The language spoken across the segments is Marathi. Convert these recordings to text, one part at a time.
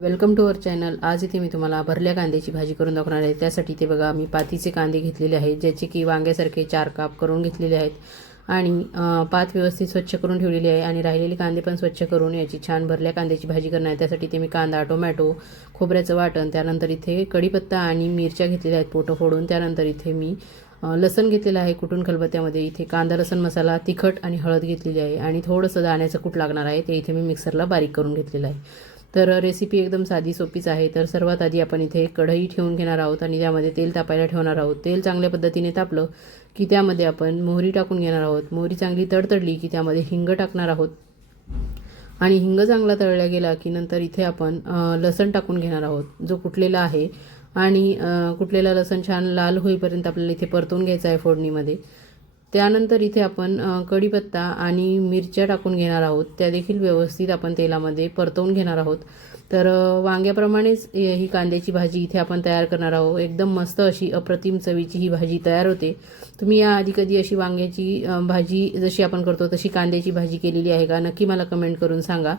Welcome to our channel. आज इथे मी तुम्हाला भरल्या कांद्याची भाजी करून दाखवणार आहे। त्यासाठी इथे बघा मी पातीचे कांदे घेतलेले आहेत, ज्याचे की वांग्यासारखे 4 काप करून घेतलेले आहेत आणि पात व्यवस्थित स्वच्छ करून ठेवलेली आहे आणि राहिलेले कांदे पण स्वच्छ करून याची छान भरल्या कांद्याची भाजी करणार आहे। त्यासाठी इथे मी कांदा, टोमॅटो, खोबऱ्याचं वाटण, त्यानंतर इथे कढीपत्ता आणि मिरच्या घेतलेल्या आहेत पोटं फोडून, त्यानंतर इथे मी लसण घेतलेलं आहे कुटून खलबत्त्यामध्ये। इथे कांदा लसण मसाला, तिखट आणि हळद घेतलेली आहे आणि थोडंसं दाण्याचं कूट लागणार आहे, ते इथे मी मिक्सरला बारीक करून घेतलेलं आहे। तर रेसिपी एकदम साधी सोपीच आहे। तर सर्वात आधी आपण इथे कढई ठेवून घेणार आहोत आणि त्यामध्ये तेल तापायला ठेवणार आहोत। तेल चांगल्या पद्धतीने तापलं की त्यामध्ये आपण मोहरी टाकून घेणार आहोत। मोहरी चांगली तडतडली की त्यामध्ये हिंग टाकणार आहोत आणि हिंग चांगला तळला गेला की नंतर इथे आपण लसण टाकून घेणार आहोत, जो कुटलेला आहे आणि कुटलेला लसण छान लाल होईपर्यंत आपल्याला इथे परतून घ्यायचा आहे फोडणीमध्ये। त्यानंतर इथे आपण कढीपत्ता आणि मिरच्या टाकून घेणार आहोत, त्या देखील व्यवस्थित आपण तेलामध्ये परतवून घेणार आहोत। तर वांग्याप्रमाणेच ही कांद्याची भाजी इथे आपण तयार करणार आहोत। एकदम मस्त अशी अप्रतिम चवीची ही भाजी तयार होते। तुम्ही याआधी कधी अशी वांग्याची भाजी जशी आपण करतो तशी कांद्याची भाजी केलेली आहे का, नक्की मला कमेंट करून सांगा।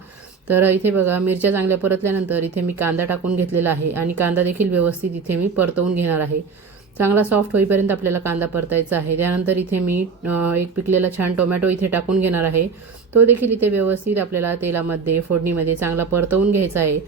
तर इथे बघा मिरच्या चांगल्या परतल्यानंतर इथे मी कांदा टाकून घेतलेला आहे आणि कांदा देखील व्यवस्थित इथे मी परतवून घेणार आहे। चांगला सॉफ्ट होईपर्यंत आपल्याला कांदा परतायचा आहे। त्यानंतर इथे मी एक पिकलेला छान टोमॅटो इथे टाकून घेणार आहे, तो देखील इथे व्यवस्थित आपल्याला तेलामध्ये फोडणीमध्ये चांगला परतवून घ्यायचा आहे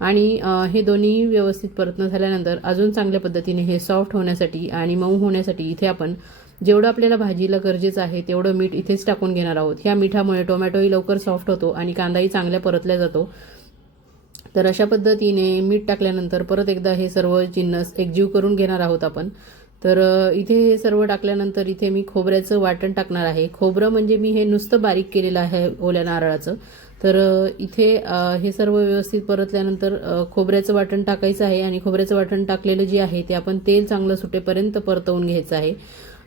आणि हे दोन्ही व्यवस्थित परतणं झाल्यानंतर अजून चांगल्या पद्धतीने हे सॉफ्ट होण्यासाठी आणि मऊ होण्यासाठी इथे आपण जेवढं आपल्याला भाजीला गरजेचं आहे तेवढं मीठ इथेच टाकून घेणार आहोत। ह्या मिठामुळे टोमॅटोही लवकर सॉफ्ट होतो आणि कांदाही चांगल्या परतल्या जातो। तर अशा पद्धतीने मीठ टाकल्यानंतर परत एकदा हे सर्व जिन्नस एकजीव करून घेणार आहोत आपण। तर इथे हे सर्व टाकल्यानंतर इथे मी खोबऱ्याचं वाटण टाकणार आहे। खोबरं म्हणजे मी हे नुसतं बारीक केलेलं आहे ओल्या नारळाचं। तर इथे हे सर्व व्यवस्थित परतल्यानंतर खोबऱ्याचं वाटण टाकायचं आहे आणि खोबऱ्याचं वाटण टाकलेलं जे आहे ते आपण तेल चांगलं सुटेपर्यंत परतवून घ्यायचं आहे,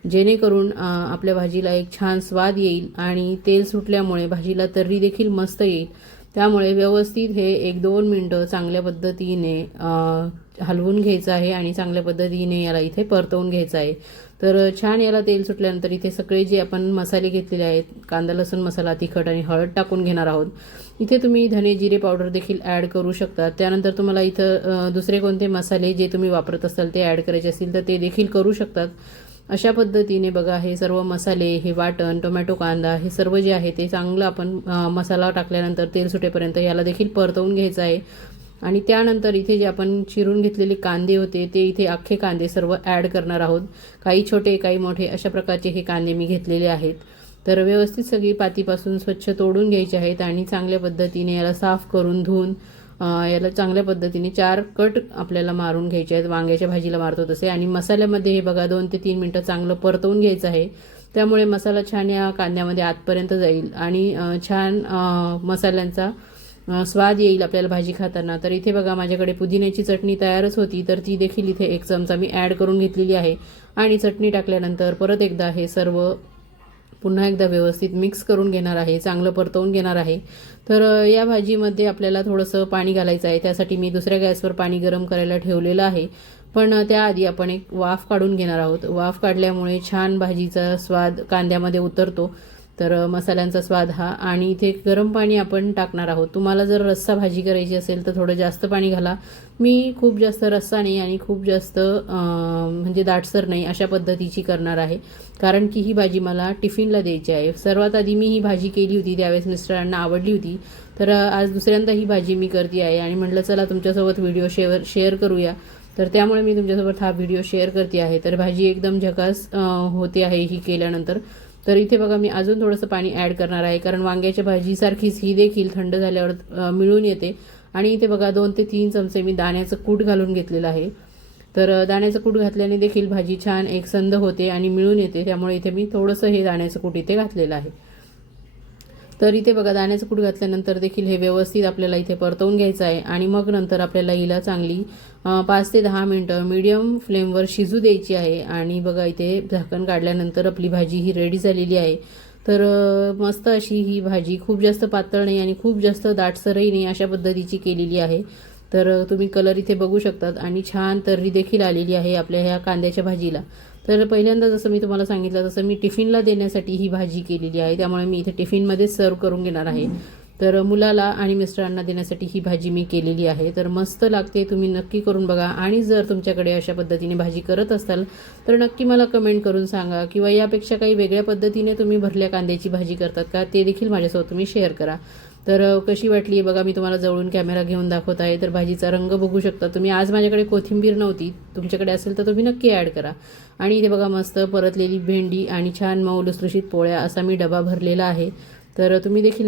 जेणेकरून आपल्या भाजीला एक छान स्वाद येईल आणि तेल सुटल्यामुळे भाजीला तर्री देखील मस्त येईल। त्यामुळे व्यवस्थित हे 1-2 मिनटं चांगल्या पद्धतीने हलवून घ्यायचं आहे आणि चांगल्या पद्धतीने याला इथे परतवून घ्यायचं आहे। तर छान याला तेल सुटल्यानंतर इथे सगळे जे आपण मसाले घेतलेले आहेत, कांदा लसूण मसाला, तिखट आणि हळद टाकून घेणार आहोत। इथे तुम्ही धने जिरे पावडर देखील ॲड करू शकता। त्यानंतर तुम्हाला इथं दुसरे कोणते मसाले जे तुम्ही वापरत असाल ते ॲड करायचे असतील तर ते देखील करू शकतात। अशा पद्धतीने बघा हे सर्व मसाले, हे वाटण, टोमॅटो, कांदा हे सर्व जे आहे ते चांगलं आपण मसाला टाकल्यानंतर तेल सुटेपर्यंत याला देखील परतवून घ्यायचं आहे आणि त्यानंतर इथे जे आपण चिरून घेतलेले कांदे होते ते इथे अख्खे कांदे सर्व ॲड करणार आहोत। काही छोटे काही मोठे अशा प्रकारचे हे कांदे मी घेतलेले आहेत। तर व्यवस्थित सगळी पातीपासून स्वच्छ तोडून घ्यायचे आहेत आणि चांगल्या पद्धतीने याला साफ करून धुवून याला चांगल्या पद्धतीने 4 कट आपल्याला मारून घ्यायचे आहेत, वांग्याच्या भाजीला मारतो तसे। आणि मसाल्यामध्ये हे बघा 2 ते 3 मिनटं चांगलं परतवून घ्यायचं आहे, त्यामुळे मसाला छान या कांद्यामध्ये आतपर्यंत जाईल आणि छान मसाल्यांचा स्वाद येईल आपल्याला भाजी खाताना। तर इथे बघा माझ्याकडे पुदिन्याची चटणी तयारच होती, तर ती देखील इथे 1 चमचा मी ॲड करून घेतलेली आहे आणि चटणी टाकल्यानंतर परत एकदा हे सर्व पुन्हा एकदा व्यवस्थित मिक्स करून घेणार आहे, चांगलं परतवून घेणार आहे। तर या भाजीमध्ये आपल्याला थोडंसं पाणी घालायचं आहे, त्यासाठी मी दुसऱ्या गॅसवर पाणी गरम करायला ठेवलेलं आहे। पण त्याआधी आपण एक वाफ काढून घेणार आहोत। वाफ काढल्यामुळे छान भाजीचा स्वाद कांद्यामध्ये उतरतो, तर मसाल्यांचा स्वाद हा। आणि इथे गरम पाणी आपण टाकणार आहोत। तुम्हाला जर रस्सा भाजी करायची असेल तर थोडं जास्त पाणी घाला। मी खूप जास्त रस्सा नाही आणि खूप जास्त म्हणजे दाटसर नाही अशा पद्धतीची करणार आहे, कारण की ही भाजी मला टिफिनला द्यायची आहे। सर्वात आधी मी ही भाजी केली होती, त्यावेळेस मिस्टरांना आवडली होती। तर आज दुसऱ्यांदा ही भाजी मी करते आहे आणि म्हटलं चला तुमच्यासोबत व्हिडिओ शेअर करूया, तर त्यामुळे मी तुमच्यासोबत हा व्हिडिओ शेअर करते आहे। तर भाजी एकदम झकास होते आहे ही केल्यानंतर। तर इथे बघा मी अजून थोडंसं पाणी ॲड करणार आहे, कारण वांग्याच्या भाजीसारखीच ही देखील थंड झाल्यावर मिळून येते। आणि इथे बघा 2 ते 3 चमचे मी दाण्याचं कूट घालून घेतलेलं आहे। तर दाण्याचं कूट घातल्याने देखील भाजी छान एकसंध होते आणि मिळून येते, त्यामुळे इथे मी थोडंसं हे दाण्याचं कूट इथे घातलेलं आहे। तर इथे बघा दाण्याचं कूट घातल्यानंतर देखील हे व्यवस्थित आपल्याला इथे परतवून घ्यायचं आहे आणि मग नंतर आपल्याला हिला चांगली 5 ते 10 मिनटं मीडियम फ्लेमवर शिजू द्यायची आहे। आणि बघा इथे झाकण काढल्यानंतर आपली भाजी ही रेडी झालेली आहे। तर मस्त अशी ही भाजी खूप जास्त पातळ नाही आणि खूप जास्त दाटसरही नाही अशा पद्धतीची केलेली आहे। तर तुम्ही कलर इथे बघू शकतात आणि छान तर्री देखील आलेली आहे आपल्या ह्या कांद्याच्या भाजीला। तर पहिल्यांदा जसं मी तुम्हाला सांगितलं तसं मी टिफिनला देण्यासाठी ही भाजी केलेली आहे, त्यामुळे मी इथे टिफिनमध्येच सर्व करून घेणार आहे। तर मुलाला आणि मिस्टरांना देण्यासाठी ही भाजी मी केलेली आहे. तर मस्त लागते, तुम्ही नक्की करून बघा. आणि जर तुमच्याकडे अशा पद्धतीने भाजी करत असाल तर नक्की मला कमेंट करून सांगा, किंवा यापेक्षा काही वेगळ्या पद्धतीने तुम्ही भरल्या कांद्याची भाजी करतात का ते देखील माझ्यासोबत तुम्ही शेअर करा. तर कशी वाटली बघा, मी तुम्हाला जवळून कॅमेरा घेऊन दाखवत आहे. तर भाजीचा रंग बघू शकता तुम्ही. आज माझ्याकडे कोथिंबीर नव्हती, तुमच्याकडे असेल तर तुम्ही नक्की ॲड करा. आणि इथे बघा मस्त परतलेली भेंडी आणि छान मऊ लुसलुशीत पोळ्या असा मी डबा भरलेला आहे. तर तुम्ही देखील